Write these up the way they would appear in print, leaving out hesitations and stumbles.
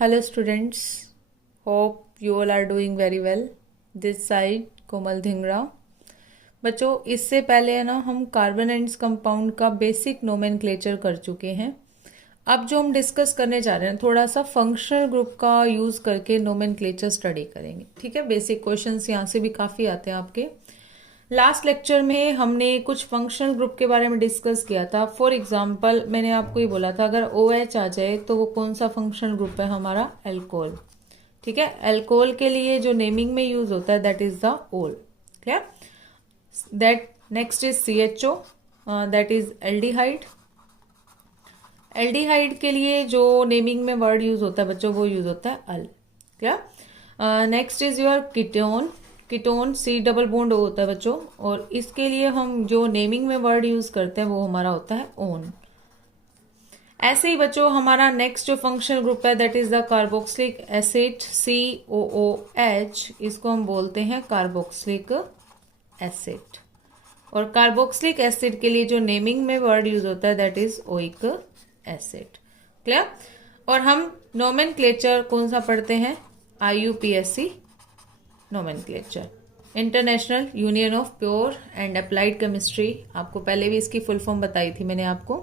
Hello students, hope you all are doing very well. This side कोमल धिंगरा। बच्चों इससे पहले है ना हम कार्बन एंड्स कंपाउंड का बेसिक नोमेनक्लेचर कर चुके हैं। अब जो हम डिस्कस करने जा रहे हैं थोड़ा सा फंक्शनल ग्रुप का यूज करके नोमेनक्लेचर स्टडी करेंगे। ठीक है, बेसिक क्वेश्चंस यहाँ से भी काफी आते हैं आपके। लास्ट लेक्चर में हमने कुछ फंक्शनल ग्रुप के बारे में डिस्कस किया था। फॉर एग्जांपल मैंने आपको ये बोला था अगर OH आ जाए तो वो कौन सा फंक्शनल ग्रुप है हमारा, एल्कोहल। ठीक है, एल्कोहल के लिए जो नेमिंग में यूज होता है दैट इज द ओल। Clear? That next is CHO, that is aldehyde. Aldehyde के लिए जो नेमिंग में वर्ड यूज होता है बच्चों वो यूज होता है अल। क्या? Next is your ketone. Ketone C double bond होता है बच्चों, और इसके लिए हम जो नेमिंग में वर्ड यूज करते हैं वो हमारा होता है ओन। ऐसे ही बच्चों हमारा नेक्स्ट जो फंक्शनल ग्रुप है that is the carboxylic acid COOH। इसको हम बोलते हैं कार्बोक्सिलिक एसिड। और कार्बोक्सिलिक एसिड के लिए जो नेमिंग में वर्ड यूज होता है that is oic acid. Clear? और हम नोमेनक्लेचर कौन सा पढ़ते हैं, IUPAC nomenclature, international union of pure and applied chemistry. आपको पहले भी इसकी फुल फॉर्म बताई थी मैंने आपको।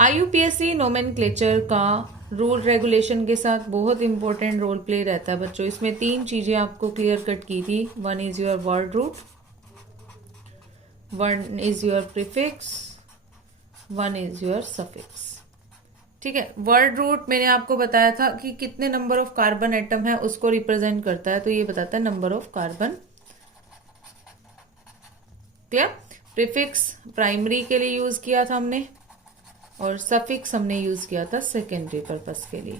IUPAC नोमेनक्लेचर का रूल रेगुलेशन के साथ बहुत इंपॉर्टेंट रोल प्ले रहता है बच्चों। इसमें 3 चीजें आपको क्लियर कट की थी। One is your word root, one is your prefix, one is your suffix. ठीक है, वर्ड रूट मैंने आपको बताया था कि कितने नंबर ऑफ कार्बन एटम है उसको रिप्रेजेंट करता है, तो ये बताता है number of carbon. Clear? Prefix primary के लिए यूज किया था हमने, और सफिक्स हमने यूज किया था सेकेंडरी पर्पस के लिए।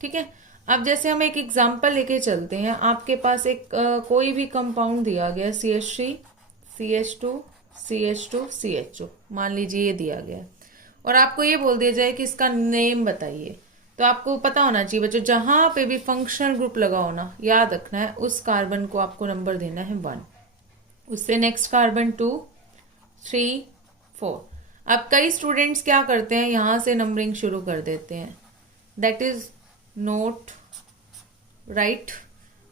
ठीक है, अब जैसे हम एक एग्जांपल लेके चलते हैं। आपके पास एक कोई भी कंपाउंड दिया गया CH3 CH2 CH2 CHO, मान लीजिए ये दिया गया और आपको ये बोल दिया जाए कि इसका नेम बताइए, तो आपको पता होना चाहिए बच्चों जहां पे भी फंक्शनल ग्रुप लगा होना याद रखना है उस कार्बन को आपको नंबर देना है 1, उससे नेक्स्ट कार्बन 2 3 4। अब कई स्टूडेंट्स क्या करते हैं यहां से नंबरिंग शुरू कर देते हैं, दैट इज नॉट राइट।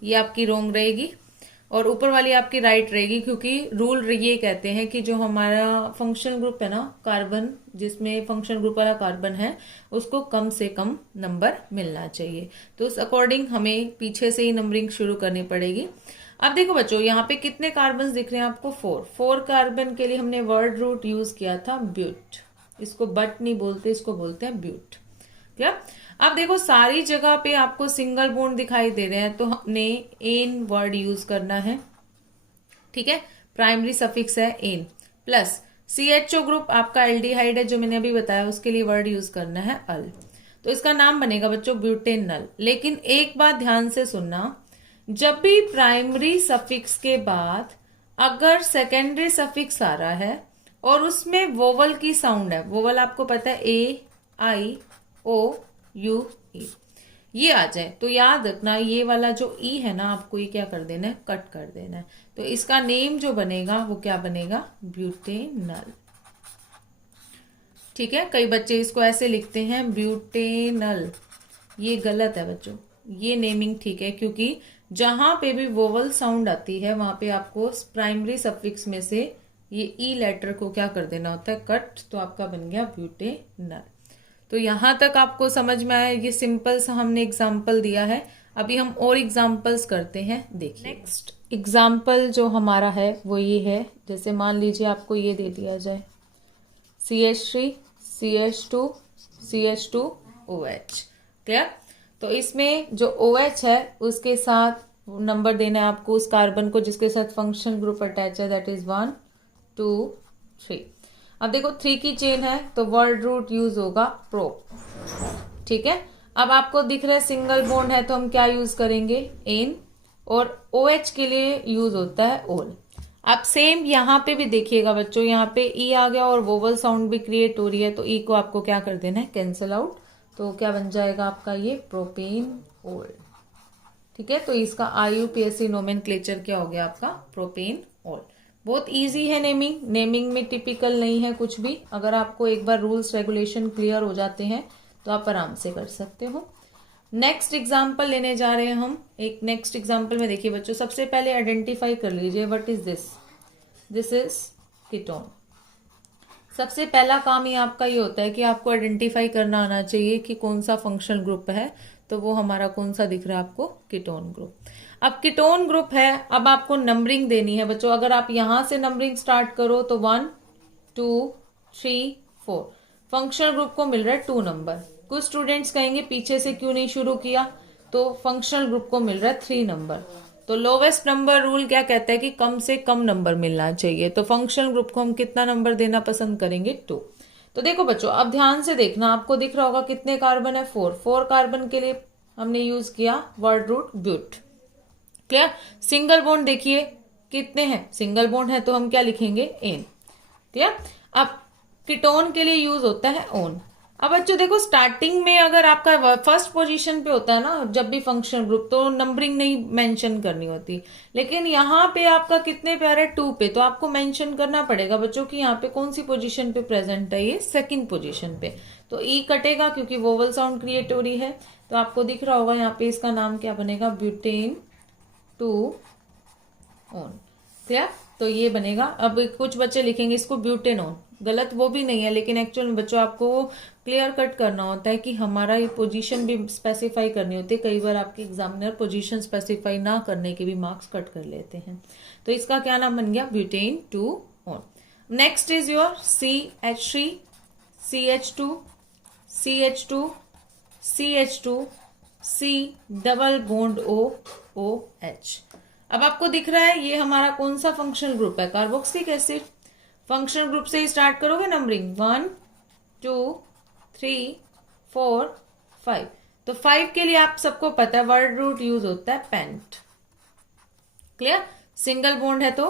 ये आपकी रॉन्ग रहेगी और ऊपर वाली आपकी राइट रहेगी, क्योंकि रूल ये कहते हैं कि जो हमारा फंक्शनल ग्रुप है ना कार्बन, जिसमें फंक्शनल ग्रुप वाला कार्बन है उसको कम से कम नंबर मिलना चाहिए। तो उस अकॉर्डिंग हमें पीछे से ही नंबरिंग शुरू करनी पड़ेगी। अब देखो बच्चों यहाँ पे कितने कार्बन दिख रहे हैं आपको, 4 कार्बन के लिए हमने वर्ड रूट यूज किया था ब्यूट। इसको बट नहीं बोलते, इसको बोलते हैं ब्यूट। क्या? अब देखो सारी जगह पे आपको सिंगल बॉन्ड दिखाई दे रहे हैं, तो हमने एन वर्ड यूज करना है। ठीक है, प्राइमरी सफिक्स है एन, प्लस CHO ग्रुप आपका एल्डिहाइड है जो मैंने अभी बताया, उसके लिए वर्ड यूज करना है अल। तो इसका नाम बनेगा बच्चों ब्यूटेनल। लेकिन एक बात ध्यान से सुनना, जब भी प्राइमरी सफिक्स के बाद अगर सेकेंडरी सफिक्स आ रहा है और उसमें वोवल की साउंड है, वोवल आपको पता है AIOU, ये आ जाए तो याद रखना ये वाला जो ई है ना आपको ये क्या कर देना है, कट कर देना है। तो इसका नेम जो बनेगा वो क्या बनेगा, ब्यूटेनल। ठीक है, कई बच्चे इसको ऐसे लिखते हैं ब्यूटेनल, ये गलत है बच्चों। ये नेमिंग ठीक है, क्योंकि जहां पे भी वोवल साउंड आती है वहां पे आपको प्राइमरी सफिक्स में से ये ई लेटर को क्या कर देना होता है, कट। तो आपका बन गया ब्यूटेनल। तो यहां तक आपको समझ में आया, ये सिंपल सा हमने एग्जाम्पल दिया है। अभी हम और एग्जाम्पल्स करते हैं, देखिए। नेक्स्ट एग्जाम्पल जो हमारा है वो ये है, जैसे मान लीजिए आपको ये दे दिया जाए CH3 CH2 CH2OH। क्लियर? तो इसमें जो OH है उसके साथ नंबर देना है आपको उस कार्बन को जिसके साथ फंक्शनल ग्रुप अटैच है, दैट इज 1 2 3। अब देखो 3 की चेन है तो वर्ड रूट यूज होगा प्रो। ठीक है, अब आपको दिख रहा है सिंगल बॉन्ड है तो हम क्या यूज करेंगे, एन, और OH के लिए यूज होता है ओल। अब सेम यहाँ पे भी देखिएगा बच्चों, यहाँ पे ई आ गया और वोवल साउंड भी क्रिएट हो रही है, तो ई को आपको क्या कर देना है, कैंसिल आउट। तो क्या बन जाएगा आपका ये प्रोपेन ओल। ठीक है, तो इसका IUPAC नोमेनक्लेचर क्या हो गया आपका, प्रोपेन ओल। बहुत इजी है नेमिंग, नेमिंग में टिपिकल नहीं है कुछ भी। अगर आपको एक बार रूल्स रेगुलेशन क्लियर हो जाते हैं तो आप आराम से कर सकते हो। नेक्स्ट एग्जाम्पल लेने जा रहे हैं हम। एक नेक्स्ट एग्जाम्पल में देखिए बच्चों, सबसे पहले आइडेंटिफाई कर लीजिए what is this. This is ketone. सबसे पहला काम आपका ये होता है कि आपको आइडेंटिफाई करना आना चाहिए कि कौन सा फंक्शनल ग्रुप है। तो वो हमारा कौन सा दिख रहा है आपको, कीटोन ग्रुप। अब कीटोन ग्रुप है, अब आपको नंबरिंग देनी है बच्चों। अगर आप यहां से नंबरिंग स्टार्ट करो तो 1 2 3 4, फंक्शनल ग्रुप को मिल रहा है 2 नंबर। कुछ स्टूडेंट्स कहेंगे पीछे से क्यों नहीं शुरू किया, तो फंक्शनल ग्रुप को मिल रहा है 3 नंबर। तो लोवेस्ट नंबर रूल क्या कहता है कि कम से कम नंबर मिलना चाहिए। तो फंक्शनल ग्रुप को हम कितना नंबर देना पसंद करेंगे, 2। तो देखो बच्चों, अब ध्यान से देखना, आपको दिख रहा होगा कितने कार्बन है, 4 कार्बन के लिए हमने यूज किया word root beaut. Clear. Single bond देखिए कितने हैं, सिंगल बॉन्ड है तो हम क्या लिखेंगे, एन। क्लियर। अब कीटोन के लिए यूज होता है ओन। अब बच्चों देखो, स्टार्टिंग में अगर आपका फर्स्ट पोजीशन पे होता है ना जब भी फंक्शनल ग्रुप, तो नंबरिंग नहीं मेंशन करनी होती। लेकिन यहाँ पे आपका कितने पे आ रहा है, 2 पे, तो आपको मेंशन करना पड़ेगा बच्चों कि यहाँ पे कौन सी पोजीशन पे प्रेजेंट है, ये सेकंड पोजीशन पे। तो ई कटेगा क्योंकि वोवल साउंड क्रिएट हो रही है। तो आपको दिख रहा होगा यहाँ पे इसका नाम क्या बनेगा, ब्यूटेन 2 ओन। क्लियर। तो ये बनेगा। अब कुछ बच्चे लिखेंगे इसको ब्यूटेनोन, गलत वो भी नहीं है, लेकिन एक्चुअल में बच्चों आपको क्लियर कट करना होता है कि हमारा ये पोजीशन भी स्पेसिफाई करनी होती है। कई बार आपके एग्जामिनर पोजीशन स्पेसिफाई ना करने के भी मार्क्स कट कर लेते हैं। तो इसका क्या नाम बन गया, butane 2 own. Next is your CH3 CH2 CH2 CH2 C double bond OH। अब आपको दिख रहा है ये हमारा कौन सा फंक्शनल ग्रुप है, कार्बोक्सिलिक एसिड। फंक्शनल ग्रुप से ही स्टार्ट करोगे नंबरिंग, 1 2 3 4 5। तो 5 के लिए आप सबको पता है वर्ड रूट यूज होता है पेंट। क्लियर। सिंगल बॉन्ड है तो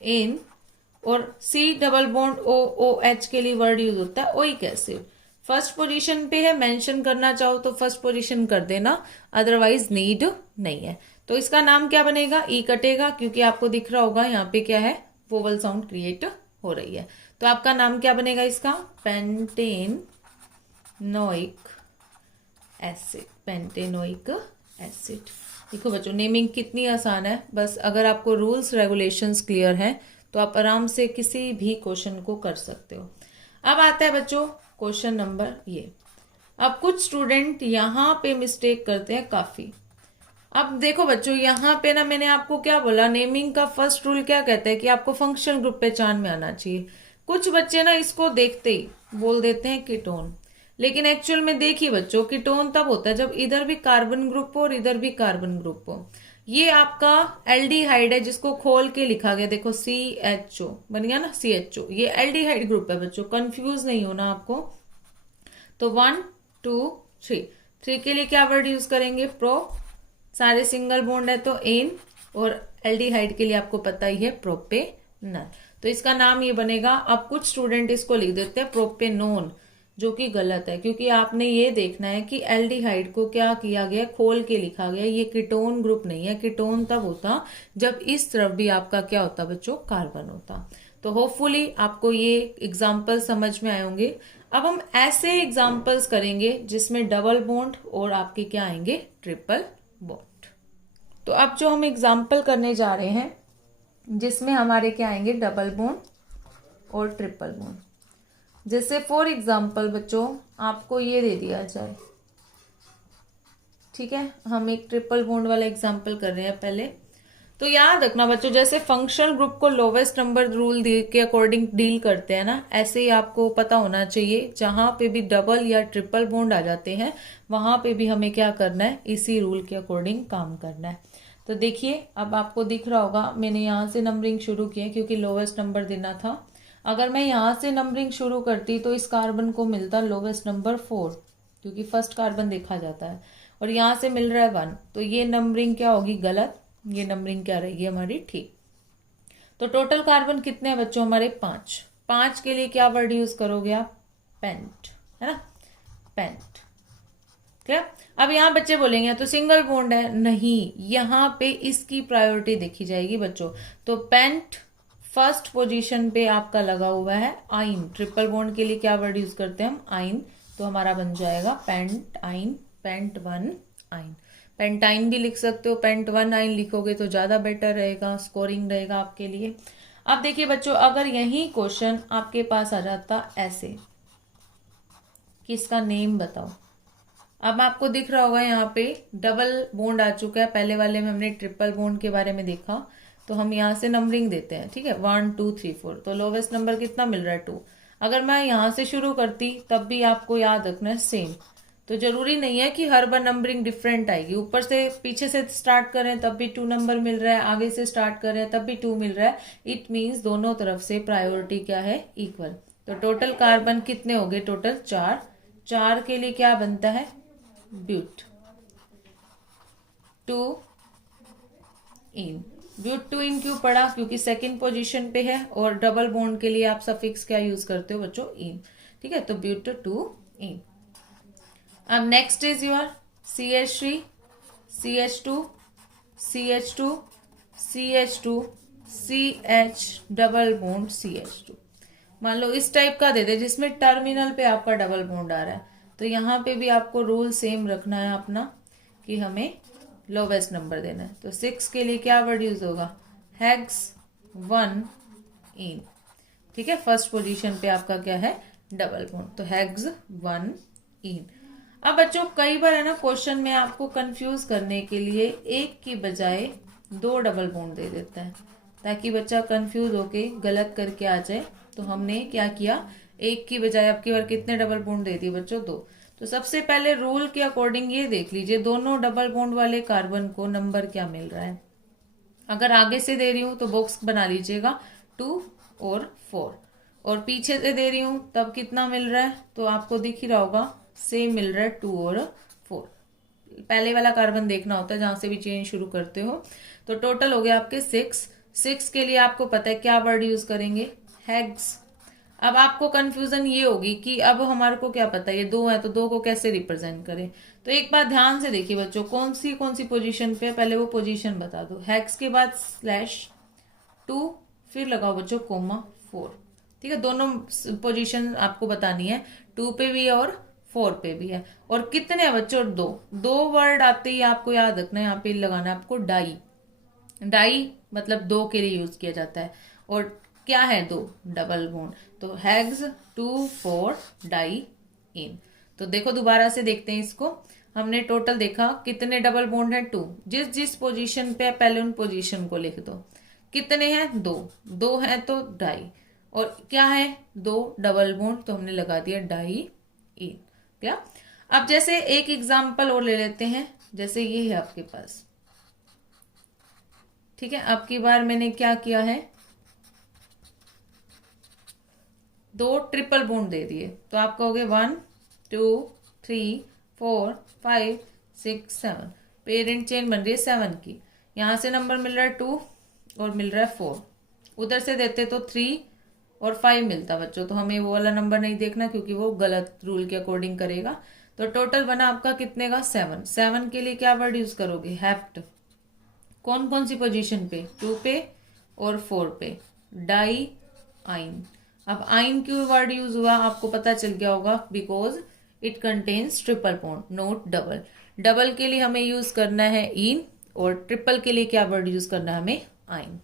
एन, और C डबल बॉन्ड OH के लिए वर्ड यूज होता है ओइक एसिड। फर्स्ट पोजीशन पे है, मेंशन करना चाहो तो फर्स्ट पोजीशन कर देना, अदरवाइज नीड नहीं है। तो इसका नाम क्या बनेगा, ई कटेगा क्योंकि आपको दिख रहा होगा यहाँ पे क्या है, वोवल साउंड क्रिएट हो रही है। तो आपका नाम क्या बनेगा इसका, पेंटेनोइक एसिड। Pentanoic acid. देखो बच्चों, नेमिंग कितनी आसान है। बस अगर आपको रूल्स रेगुलेशंस क्लियर हैं तो आप आराम से किसी भी क्वेश्चन को कर सकते हो। अब आता है बच्चों क्वेश्चन नंबर ये। अब कुछ स्टूडेंट यहाँ पे मिस्टेक करते हैं काफी। अब देखो बच्चों, यहाँ पे ना मैंने आपको क्या बोला, नेमिंग का फर्स्ट रूल क्या कहता है कि आपको फंक्शनल ग्रुप पहचान में आना चाहिए। कुछ बच्चे ना इसको देखते ही बोल देते हैं कीटोन, लेकिन एक्चुअल में देखिए बच्चों, कीटोन तब होता है जब इधर भी कार्बन ग्रुप हो और इधर भी कार्बन ग्रुप हो। ये आपका एल्डिहाइड है जिसको खोल के लिखा गया, देखो CHO बन गया ना, CHO। ये एल्डिहाइड ग्रुप है बच्चों, कंफ्यूज नहीं होना आपको। तो 1 2 3 के लिए क्या वर्ड यूज करेंगे, प्रो। सारे सिंगल बॉन्ड है तो एन, और एल्डिहाइड के लिए आपको पता ही है प्रोपेनॉल। तो इसका नाम ये बनेगा। अब कुछ स्टूडेंट इसको लिख देते हैं प्रोपेनोन, जो कि गलत है क्योंकि आपने ये देखना है कि एल्डिहाइड को क्या किया गया, खोल के लिखा गया। ये कीटोन ग्रुप नहीं है। कीटोन तब होता जब इस तरफ भी आपका क्या होता बच्चों, कार्बन होता। तो होपफुली आपको ये एग्जाम्पल समझ में आए होंगे। अब हम ऐसे एग्जाम्पल्स करेंगे जिसमें डबल बॉन्ड और आपके क्या आएंगे, ट्रिपल बॉन्ड। तो अब जो हम एग्जाम्पल करने जा रहे हैं जिसमें हमारे क्या आएंगे, डबल बॉन्ड और ट्रिपल बॉन्ड। जैसे फॉर एग्जाम्पल बच्चों आपको ये दे दिया जाए, ठीक है, हम एक ट्रिपल बॉन्ड वाला एग्जाम्पल कर रहे हैं पहले। तो याद रखना बच्चों, जैसे फंक्शनल ग्रुप को लोवेस्ट नंबर रूल के अकॉर्डिंग डील करते हैं ना, ऐसे ही आपको पता होना चाहिए जहां पे भी डबल या ट्रिपल बॉन्ड आ जाते हैं वहां पे भी हमें क्या करना है, इसी रूल के अकॉर्डिंग काम करना है। तो देखिए, अब आपको दिख रहा होगा मैंने यहाँ से नंबरिंग शुरू की है क्योंकि लोवेस्ट नंबर देना था। अगर मैं यहाँ से नंबरिंग शुरू करती तो इस कार्बन को मिलता लोवेस्ट नंबर 4, क्योंकि फर्स्ट कार्बन देखा जाता है, और यहाँ से मिल रहा है 1। तो ये नंबरिंग क्या होगी, गलत। ये नंबरिंग क्या रहेगी हमारी, ठीक। तो टोटल कार्बन कितने हैं बच्चों हमारे, 5। 5 के लिए क्या वर्ड यूज करोगे आप, पेंट, है ना, पेंट। क्या अब यहाँ बच्चे बोलेंगे तो सिंगल बॉन्ड है, नहीं, यहाँ पे इसकी प्रायोरिटी देखी जाएगी बच्चों। तो पेंट फर्स्ट पोजीशन पे आपका लगा हुआ है आइन। ट्रिपल बॉन्ड के लिए क्या वर्ड यूज करते हैं हम, आइन। तो हमारा बन जाएगा पेंट आइन पेंट 1 आइन। पेंटाइन भी लिख सकते हो, पेंट 1 आइन लिखोगे तो ज्यादा बेटर रहेगा, स्कोरिंग रहेगा आपके लिए। अब देखिए बच्चों, अगर यही क्वेश्चन आपके पास आ जाता ऐसे कि इसका नेम बताओ। अब आपको दिख रहा होगा यहाँ पे डबल बॉन्ड आ चुका है, पहले वाले में हमने ट्रिपल बॉन्ड के बारे में देखा। तो हम यहाँ से नंबरिंग देते हैं, ठीक है, 1 2 3 4। तो लोवेस्ट नंबर कितना मिल रहा है 2। अगर मैं यहाँ से शुरू करती तब भी आपको याद रखना है सेम। तो जरूरी नहीं है कि हर बार नंबरिंग डिफरेंट आएगी। ऊपर से पीछे से स्टार्ट करें तब भी 2 नंबर मिल रहा है, आगे से स्टार्ट करें तब भी 2 मिल रहा है। इट मीन्स दोनों तरफ से प्रायोरिटी क्या है, इक्वल। तो टोटल कार्बन कितने हो गए, टोटल 4। 4 के लिए क्या बनता है, ब्यूट 2 इन। ब्यूट 2 इन क्यों पढ़ा, क्योंकि सेकंड पोजीशन पे है, और डबल बॉन्ड के लिए आप सफिक्स क्या यूज करते हो बच्चों, इन। ठीक है, तो ब्यूट 2 इन। अब next is your CH3 CH2 CH2 CH2 CH double bond CH2। मान लो इस टाइप का दे दे जिसमें टर्मिनल पे आपका डबल बॉन्ड आ रहा है, तो यहाँ पे भी आपको रूल सेम रखना है अपना कि हमें लोवेस्ट नंबर देना है। तो 6 के लिए क्या वर्ड यूज होगा, हेक्स 1 इन। ठीक है, फर्स्ट पोजीशन पे आपका क्या है, डबल बॉन्ड, तो हेक्स 1 इन। अब बच्चों कई बार है ना क्वेश्चन में आपको कंफ्यूज करने के लिए एक की बजाय 2 डबल बॉन्ड दे देता है, ताकि बच्चा कंफ्यूज होके गलत करके आ जाए। तो हमने क्या किया, एक की बजाय अब की बार कितने डबल बॉन्ड दे दिए बच्चों, 2। तो सबसे पहले रूल के अकॉर्डिंग ये देख लीजिए दोनों डबल बॉन्ड वाले कार्बन को नंबर क्या मिल रहा है। अगर आगे से दे रही हूं तो बॉक्स बना लीजिएगा 2 और 4, और पीछे से दे रही हूं तब कितना मिल रहा है, तो आपको दिख ही रहा होगा सेम मिल रहा है 2 और 4। पहले वाला कार्बन देखना होता है जहां से भी चेन शुरू करते हो। तो टोटल हो गया आपके 6। 6 के लिए आपको पता है क्या वर्ड यूज करेंगे, हेक्स। अब आपको कंफ्यूजन ये होगी कि अब हमारे को क्या पता है ये 2 है, तो 2 को कैसे रिप्रेजेंट करें। तो एक बात ध्यान से देखिए बच्चों, कौन सी पोजीशन पे, पहले वो पोजीशन बता दो। हेक्स के बाद /2, फिर लगाओ बच्चों कोमा 4। ठीक है, दोनों पोजीशन आपको बतानी है, 2 पे भी है और 4 पे भी है। और कितने हैं बच्चों, 2 वर्ड आते ही आपको याद रखना है, यहाँ पे लगाना है आपको डाई। डाई मतलब 2 के लिए यूज किया जाता है, और क्या है 2 डबल बॉन्ड, तो हेक्स 2 4 डाई इन। तो देखो दोबारा से देखते हैं इसको, हमने टोटल देखा कितने डबल बॉन्ड है, 2। जिस जिस पोजीशन पे पहले उन पोजीशन को लिख दो। कितने हैं, 2 है तो डाई, और क्या है 2 डबल बॉन्ड, तो हमने लगा दिया डाई इन। क्या, अब जैसे एक एग्जाम्पल और ले लेते हैं, जैसे ये है आपके पास। ठीक है, अब की बार मैंने क्या किया है, 2 ट्रिपल बॉन्ड दे दिए, तो आप कहोगे 1 2 3 4 5 6 7। पेरेंट चेन बन रही है 7 की। यहां से नंबर मिल रहा है 2 और मिल रहा है 4। उधर से देते तो 3 और 5 मिलता बच्चों, तो हमें वो वाला नंबर नहीं देखना क्योंकि वो गलत रूल के अकॉर्डिंग करेगा। तो टोटल बना आपका कितने का, 7। 7 के लिए क्या वर्ड यूज करोगे, हेप्ट। कौन कौन सी पोजीशन पे, 2 पे और 4 पे, डाई आइन। अब आइन क्यों वर्ड यूज हुआ आपको पता चल गया होगा, because it contains triple bond, note double. Double के लिए हमें यूज करना है इन, और ट्रिपल के लिए क्या वर्ड यूज करना है हमें, आइन।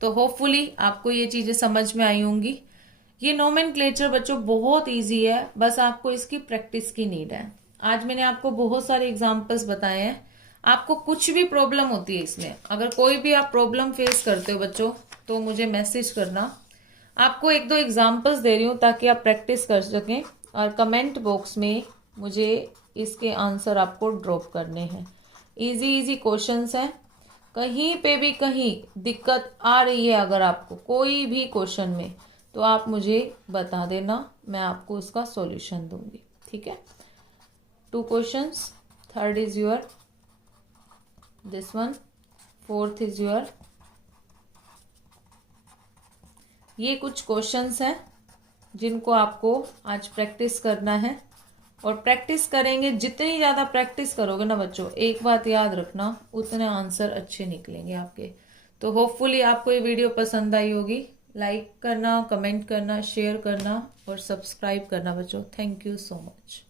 तो होपफुली आपको ये चीजें समझ में आई होंगी। ये नोमेनक्लेचर बच्चों बहुत इजी है, बस आपको इसकी प्रैक्टिस की नीड है। आज मैंने आपको बहुत सारे एग्जाम्पल्स बताए हैं। आपको कुछ भी प्रॉब्लम होती है इसमें, अगर कोई भी आप प्रॉब्लम फेस करते हो बच्चों, तो मुझे मैसेज करना। आपको 1-2 एग्जाम्पल्स दे रही हूँ ताकि आप प्रैक्टिस कर सकें, और कमेंट बॉक्स में मुझे इसके आंसर आपको ड्रॉप करने हैं। इजी क्वेश्चंस हैं, कहीं पे भी कहीं दिक्कत आ रही है अगर आपको कोई भी क्वेश्चन में, तो आप मुझे बता देना, मैं आपको उसका सॉल्यूशन दूंगी। ठीक है, 2 questions, third is your this one, fourth is your. ये कुछ क्वेश्चंस हैं जिनको आपको आज प्रैक्टिस करना है, और प्रैक्टिस करेंगे, जितनी ज्यादा प्रैक्टिस करोगे ना बच्चों, एक बात याद रखना, उतने आंसर अच्छे निकलेंगे आपके। तो होपफुली आपको ये वीडियो पसंद आई होगी। लाइक करना, कमेंट करना, शेयर करना और सब्सक्राइब करना बच्चों। Thank you so much.